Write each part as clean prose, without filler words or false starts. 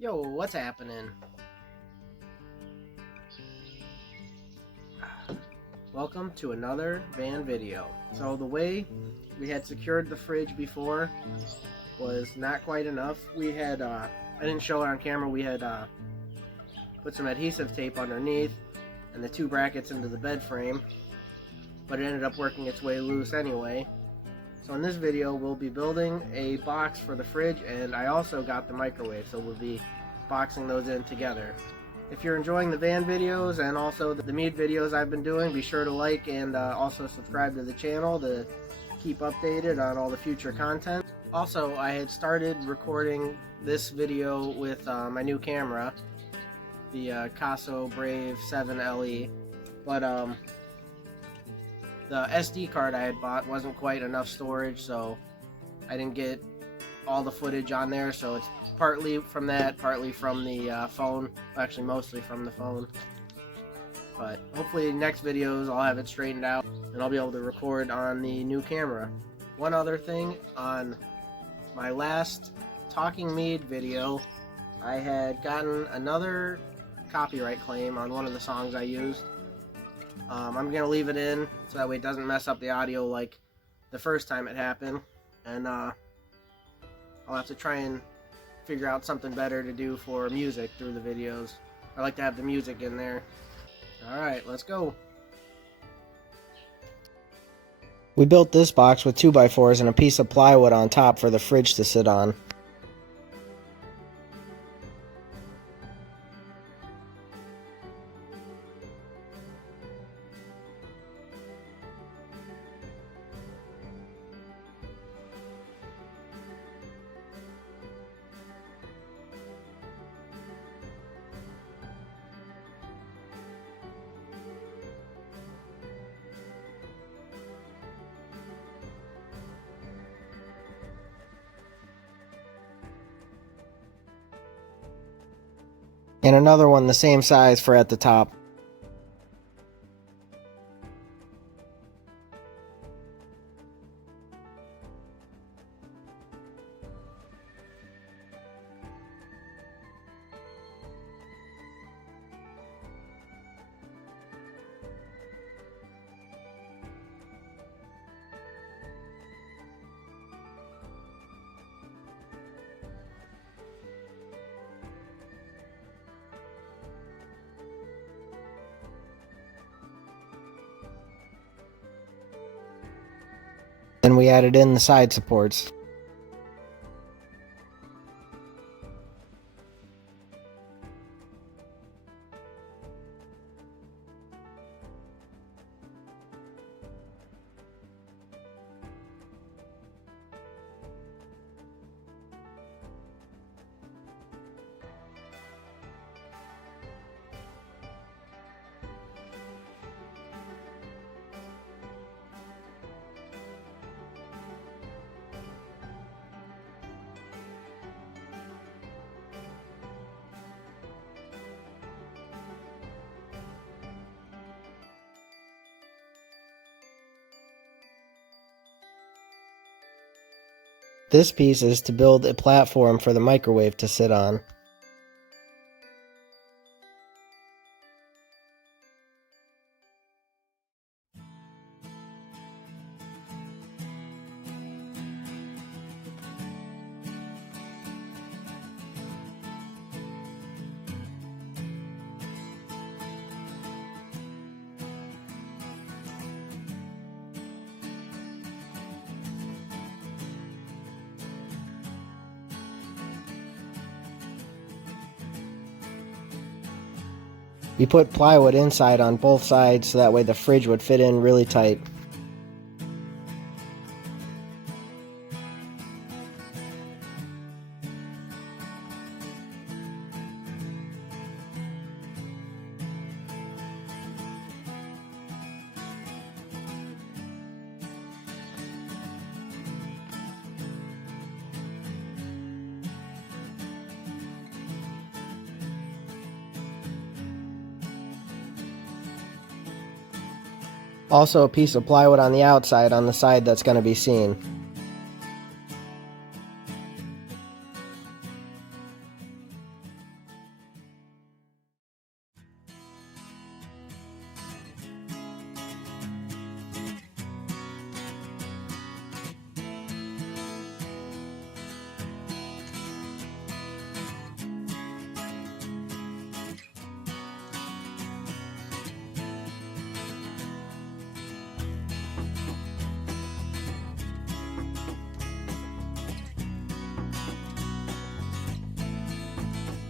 Yo, what's happening? Welcome to another van video. So the way we had secured the fridge before was not quite enough. We had, I didn't show it on camera, we had put some adhesive tape underneath and the two brackets into the bed frame, but it ended up working its way loose anyway. So in this video we'll be building a box for the fridge, and I also got the microwave, so we'll be boxing those in together. If you're enjoying the van videos and also the meat videos I've been doing, be sure to like and also subscribe to the channel to keep updated on all the future content. Also, I had started recording this video with my new camera, the Caso Brave 7 LE, but the SD card I had bought wasn't quite enough storage, so I didn't get all the footage on there, so it's partly from that, partly from the phone, actually mostly from the phone. But hopefully next videos I'll have it straightened out and I'll be able to record on the new camera. One other thing, on my last Talking Mead video, I had gotten another copyright claim on one of the songs I used. I'm going to leave it in so that way it doesn't mess up the audio like the first time it happened, and I'll have to try and figure out something better to do for music through the videos. I like to have the music in there. Alright, let's go. We built this box with 2x4s and a piece of plywood on top for the fridge to sit on. And another one the same size for at the top. And we added in the side supports. This piece is to build a platform for the microwave to sit on. We put plywood inside on both sides so that way the fridge would fit in really tight. Also a piece of plywood on the outside on the side that's going to be seen.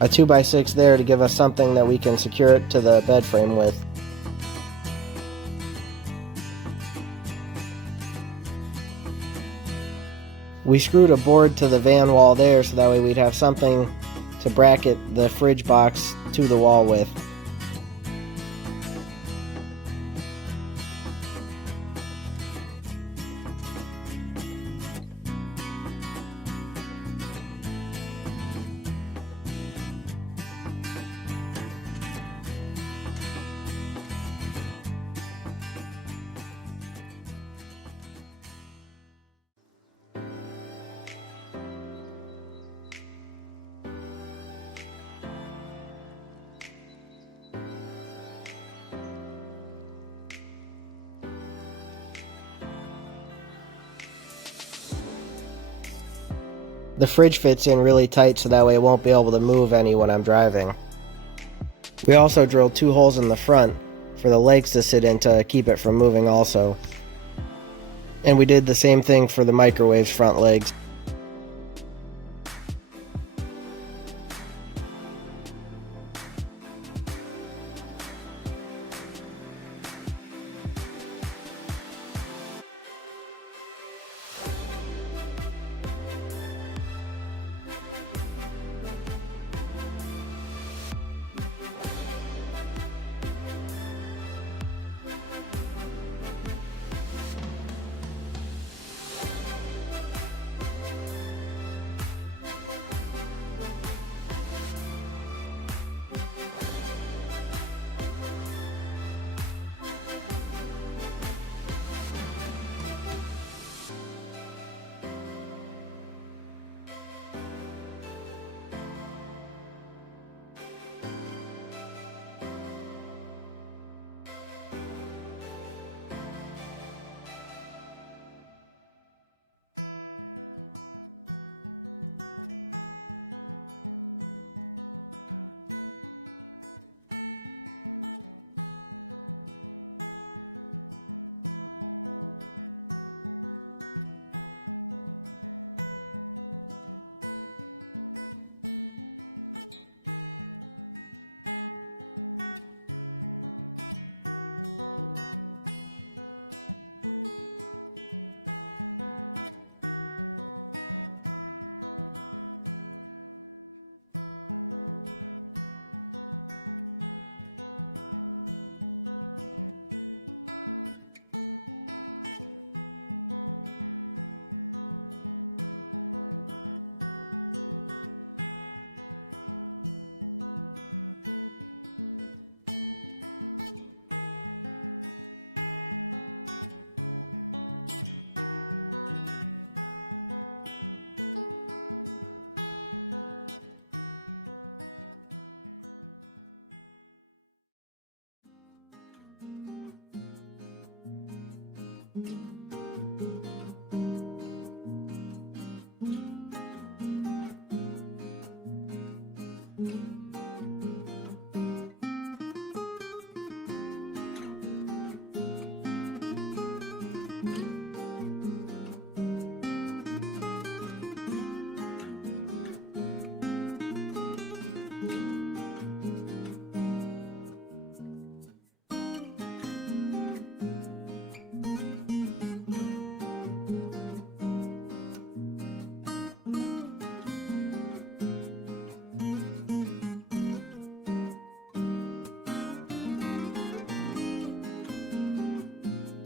a 2x6 there to give us something that we can secure it to the bed frame with. We screwed a board to the van wall there so that way we'd have something to bracket the fridge box to the wall with. The fridge fits in really tight so that way it won't be able to move any when I'm driving. We also drilled 2 holes in the front for the legs to sit in to keep it from moving also. And we did the same thing for the microwave's front legs.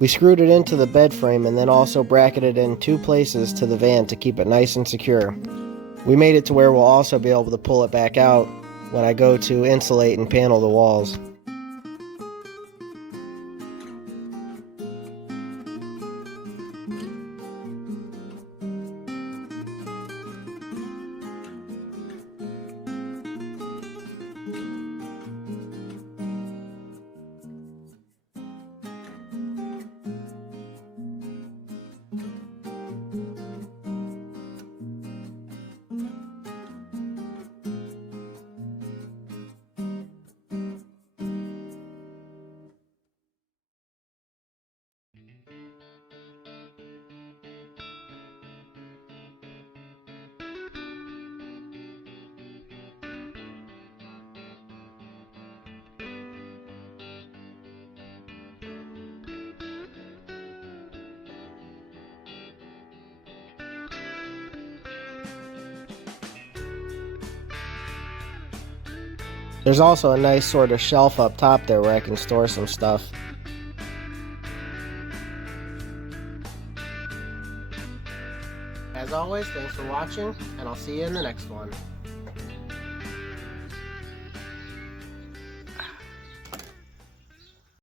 We screwed it into the bed frame and then also bracketed it in 2 places to the van to keep it nice and secure. We made it to where we'll also be able to pull it back out when I go to insulate and panel the walls. There's also a nice sort of shelf up top there where I can store some stuff. As always, thanks for watching, and I'll see you in the next one.